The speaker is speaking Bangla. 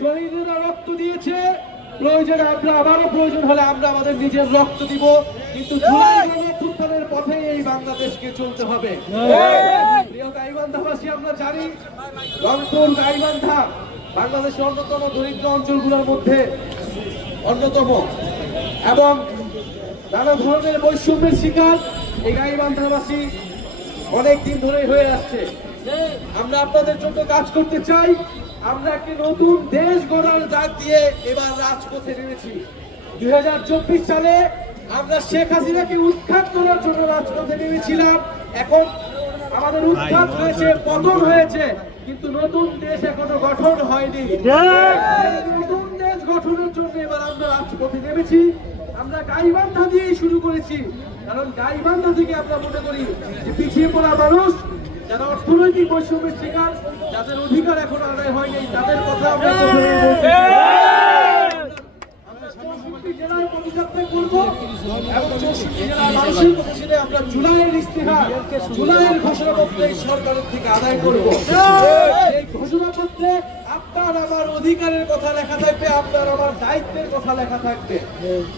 শহীদরা রক্ত দিয়েছে, প্রয়োজনে আমরা আবারও প্রয়োজন হলে আমরা আমাদের নিজের রক্ত দিব, কিন্তু জুলাই গণঅভ্যুত্থানের পথে এই বাংলাদেশকে চলতে হবে। প্রিয় গাইবান্ধাবাসী, আমরা জানি রংপুর গাইবান্ধা বাংলাদেশের অন্যতম দরিদ্র অঞ্চলগুলোর মধ্যে অন্যতম এবং নানা ধরনের বৈষম্যের শিকার এই গাইবান্ধাবাসী অনেকদিন ধরে হয়ে আসছে। আমরা আপনাদের জন্য কাজ করতে চাই। আমরা একটি নতুন দেশ গড়ার ডাক দিয়ে এবার রাজপথে নেমেছি। 2024 সালে আমরা শেখ হাসিনাকে উৎখাত করার জন্য রাজপথে নেমেছিলাম। এখন আমাদের উৎখাত হয়েছে, পতন হয়েছে, কিন্তু নতুন দেশ এখনো গঠন হয়নি। নতুন দেশ গঠনের জন্য এবার আমরা রাজপথে নেমেছি। আমরা গাইবান্ধা দিয়েই শুরু করেছি, কারণ গাইবান্ধা থেকে আমরা মনে করি যে পিছিয়ে পড়া মানুষ, যারা অর্থনৈতিক বৈষম্যের শিকার, যাদের অধিকার এখন আদায় হয়নি, তাদের কথা আমরা জেলায় পদযাত্রা করব এবং মানুষের কথা শুনে আমরা জুলাইয়ের ইস্তেহার, জুলাইয়ের ঘোষণাপত্র এই সরকারের থেকে আদায় করব। এই ঘোষণাপত্রে আপনার আমার অধিকারের কথা লেখা থাকবে, আপনার আমার দায়িত্বের কথা লেখা থাকবে।